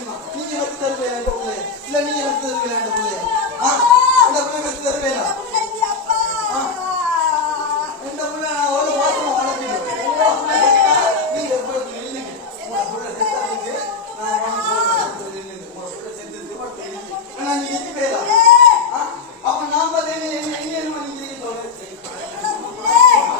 நீங்க வச்சு தருவீங்க இந்த பிள்ளைய இல்ல நீங்க வச்சு தருவீங்க இந்த பிள்ளைய ஆ பிள்ளை வச்சு தருவீங்களா இந்த பிள்ளை நான் ஒரு மாசம் நீங்க இல்லைங்க நான் வந்து சொல்றேன் இல்லைங்க உங்க பிள்ளை செத்ததுக்கு மட்டும் இல்லைங்க ஆனா நீங்க எங்க போயிடலாம் ஆ? அப்ப நாம அதை என்ன என்ன என்ன என்ன நீங்க சொல்றேன்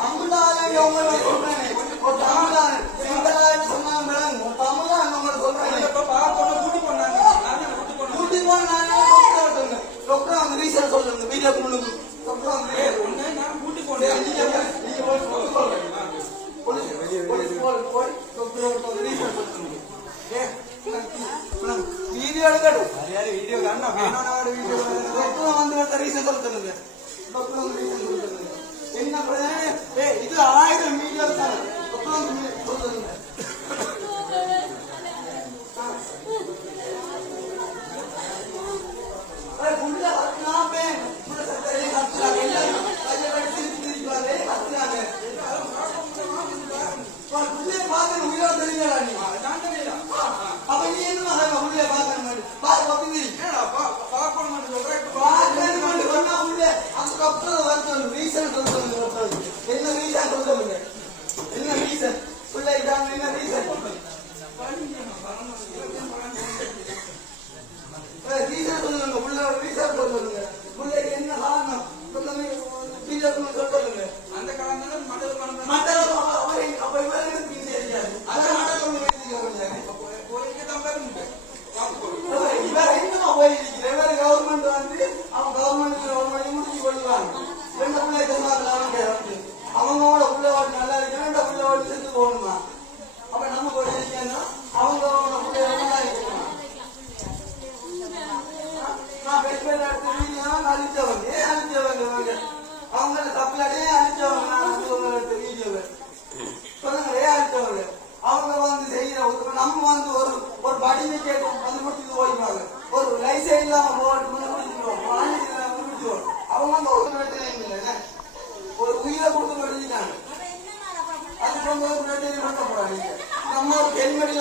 தமிழாலே உங்களை சொல்றேன் ஒரு தமிழாலே சிங்களான்னு சொன்னாங்க தமிழான்னு உங்களை சொல்றேன் இப்ப பாப்போட கூட்டி போனாங்க நான் என்ன கூட்டி போனேன் கூட்டி போன நான் டாக்டர் ஆகட்டுங்க டாக்டர் அந்த ரீசன் சொல்லுங்க வீடியோ முன்னுக்கு டாக்டர் அந்த reason. உன்னை நான் கூட்டி சரி, போனேன் நீங்க போய் நீங்க போய் சொல்லுங்க போலீஸ் போலீஸ் போய் போய் டாக்டர் அந்த ரீசன் சொல்லுங்க ஏ வீடியோ எடுக்கட்டும் யாரு வீடியோ காணா வேணும்னா வீடியோ டாக்டர் வந்து அந்த ரீசன் சொல்லுங்க டாக்டர் அந்த ரீசன் சொல்லுங்க என்ன இது ஆயிரம் வீடியோ தான். போகணுமா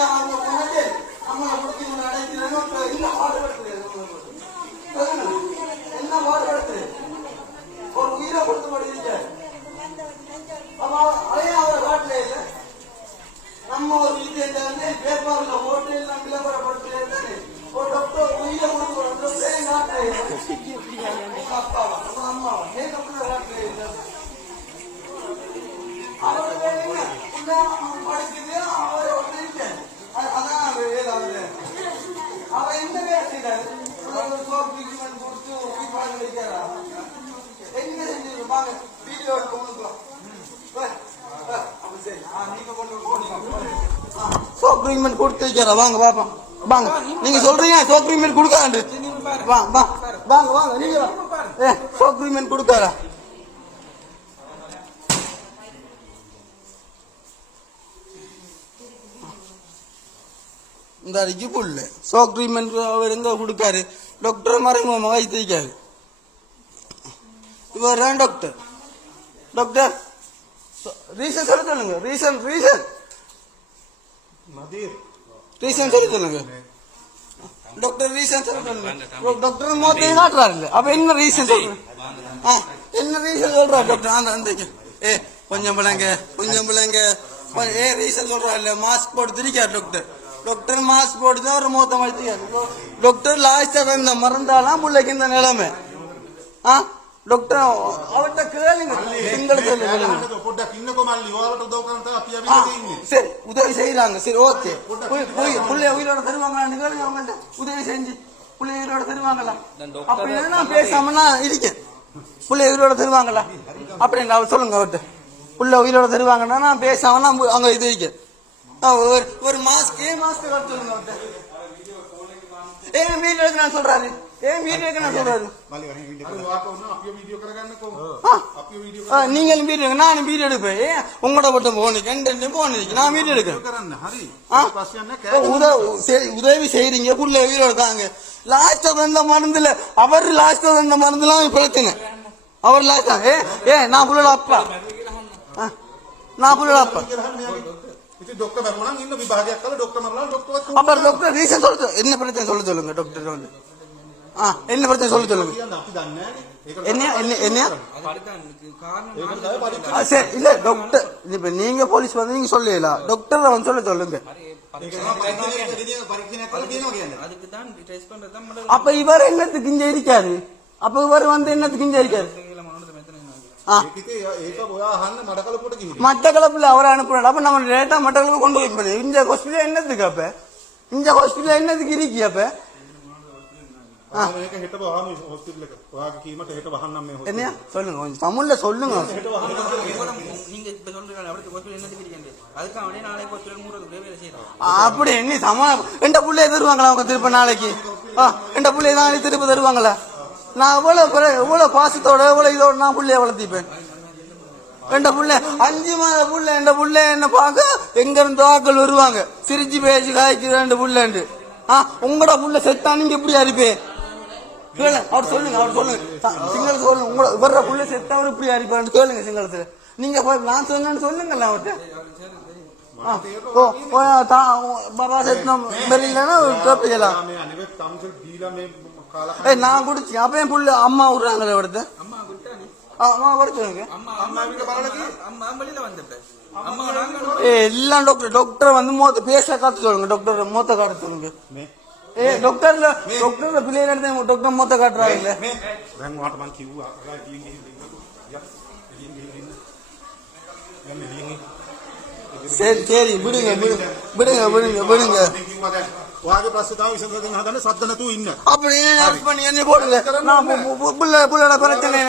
ஒரு ஹெல்மெட்லாம் வாங்க போனது நம்மளை முடிச்சு அடைக்கிறோம் என்ன பாடுபடுத்துறது சொல்லுங்க. என்ன பாடுபடுத்துறது ஒரு உயிரை கொடுத்து படிச்சுட்டாரு அப்ப அவ- அதே அவர் காட்டுல இல்ல? நம்ம ஒரு விஷயத்தை வந்து பேப்பர்ல போட்டு எல்லாம் விளம்பரப்படுத்தல ஒரு டாக்டர் உயிரை கொடுத்து ஒரு இல்ல உங்க அப்பாவா உங்க அம்மாவா ஏன் டாக்டர் காட்டுல இல்ல அவரோட வேலை என்ன உள்ள அவன் படிக்குது அவர் ஒரு இல்லை அது- அதான் அவர் வேலை அவரு அவர் எந்த வேலை செய்யறாரு ஒரு சோப் ட்ரீட்மெண்ட் கொடுத்து உயிர் வாழ வைக்கிறாரா என்ன செஞ்சு வாங்க வீடியோ எடுக்க உனக்கு சோக்ரீமெண்ட் கொடுத்து வைக்கிறா வாங்க பாப்போம். வாங்க. நீங்க சொல்றீங்க சோக்ரீமெண்ட் கொடுக்காண்டு வா வா. வாங்க வாங்க. நீங்க ஏ சோக்ரீமெண்ட் ட்ரீட்மெண்ட் கொடுக்காரா இந்த அடிக்கு புல்லு சோக்ரீமெண்ட் ட்ரீட்மெண்ட் அவர் எங்க கொடுக்காரு? டாக்டர் மறைமுகமாக வைத்திருக்காரு இவர் தான் டாக்டர் டாக்டர் ரீசன் சொல்ல சொல்லுங்க. ரீசன் ரீசன் ரீசன் சொல்ல சொல்லுங்க டாக்டர் மொத்தம் காட்டுறாரு இல்ல அப்ப என்ன ரீசன் சொல்றேன் ஆ, என்ன ரீசன் சொல்றா டாக்டர் அந்த அந்த ஏ கொஞ்சம் பிள்ளைங்க கொஞ்சம் பிள்ளைங்க. கொ- ஏ ரீசன் சொல்றா இல்ல மாஸ்க் போட்டு திரிக்காரு டாக்டர் டாக்டர் மாஸ்க் போட்டு தான் ஒரு மொத்தம் அடிச்சுக்காரு டாக்டர் லாஸ்டா இந்த மறந்தாலாம் பிள்ளைக்கு இந்த நிலைமை. ஆ? டாக்டர் அவர்கிட்ட கேளுங்க எங்களுக்கு சொல்லுங்க පොඩ්ඩක් ඉන්නකො මල්ලි ඔයාලට උදව් කරන්න තමයි අපි ஆ, ඇවිල්ලා ඉන්නේ. சரி உதவி செய்யறாங்க சரி ஓகே புள்ளைய உயிரோட தருவாங்களான்னு கேளுங்க அவங்கள்ட்ட உதவி செஞ்சு புள்ளைய உயிரோட தருவாங்களா அப்படி நான் பேசாம நான் இருக்கேன் புள்ளைய உயிரோட தருவாங்களா அப்படின்னு அவர் சொல்லுங்க அவர்கிட்ட புள்ள உயிரோட தருவாங்கன்னா நான் பேசாம நான் அங்க இது வைக்க ஆ, ஒரு ஒரு மாஸ்க் ஏன் மாஸ்க் கட்டு சொல்லுங்க அவர்கிட்ட ஏன் வீடியோ எடுக்க நான் சொல்றாரு ஏன் வீடியோ நீங்களும் வீடியோ நானும் வீடியோ எடுப்பேன். உங்களோட மட்டும் போனுக்கு ரெண்டு போனுக்கு நான் வீடியோ எடுக்கிறேன். உதவி செய்றீங்க. புள்ள வீடியோ எடுக்காங்க லாஸ்டா வந்த மருந்துல அவர் லாஸ்டா வந்த மருந்துலாம் பிரச்சனை அவர் லாஸ்டா ஏ ஏ நான் புள்ள அப்பா. நான் புள்ள அப்பா. டாக்டர் என்ன பிரச்சனை சொல்ல சொல்லுங்க டாக்டர் வந்து. ஆ என்ன பிரச்சனை? சொல்ல சொல்லுங்க என்ன என்ன என்ன? சரி இல்ல டாக்டர் இப்ப நீங்க போலீஸ் வந்து நீங்க சொல்லல டாக்டர் வந்து சொல்ல சொல்லுங்க. அப்ப இவர் என்னத்துக்கு இங்க இருக்காரு? அப்ப இவர் வந்து என்னத்துக்கு இங்க இருக்காரு? மட்டக்களப்புல அவரை அனுப்புறாரு அப்ப நம்ம டேட்டா மட்டக்களப்பு கொண்டு போய் இங்க ஹாஸ்பிட்டல் என்னத்துக்கு அப்ப? இந்த ஹாஸ்பிட்டல் என்னத்துக்கு இருக்கி அப்ப? மேக ஹெட்ட சொல்லுங்க தமிழ்ல சொல்லுங்க ஹெட்ட வஹன்னம் என்ன தெரியுங்க அதுக்கு அப்படி என்ன சமா எந்த புள்ள எதிர்வாங்களா அவங்க திருப்ப நாளைக்கு எந்த புள்ள தான் திருப்ப தருவாங்களா நான் எவ்வளவு எவ்வளவு பாசத்தோட எவ்வளவு இதோட நான் புள்ளைய வளர்த்திப்பேன் என் புள்ள அஞ்சு மாத புள்ள என் புள்ள என்ன பார்க்க எங்க இருந்து ஆக்கள் வருவாங்க சிரிச்சு பேச்சு காய்ச்சு ரெண்டு புள்ளண்டு ஆ உங்களோட புள்ள செத்தா நீங்க எப்படி இருப்பேன் கேளுங்க அவர் சொல்லுங்க அவர் சொல்லுங்க. சிங்களத்தில் சொல்லுங்க உங்களை வர்ற புள்ள செத்து அவர் இப்படி அடிப்பாருன்னு கேளுங்க சிங்களத்தில் நீங்க போய் நான் சொன்னேன்னு சொல்லுங்கல்ல அவர்கிட்ட நான் குடிச்சு அப்ப என் புள்ள அம்மா விடுறாங்களே அவர்கிட்ட அம்மா கொடுத்துருங்க எல்லாம் டாக்டர் டாக்டர் வந்து மூத்த பேச காத்து சொல்லுங்க டாக்டர் மூத்த காத்து சொல்லுங்க. ए डॉक्टर डॉक्टर ने प्लेन रखते हैं डॉक्टर मत काट रहा है मैं मोट बन की हुआ अगर ये नहीं देखा तो ये नहीं देखा सर चेरी बुड़ेंगे बुड़ेंगे बुड़ेंगे बुड़ेंगे वाजे पास था इस संदर्भ में हाँ तो सात दिन तू इन अपने अपन ये नहीं बोल रहे ना बुला बुला ना करते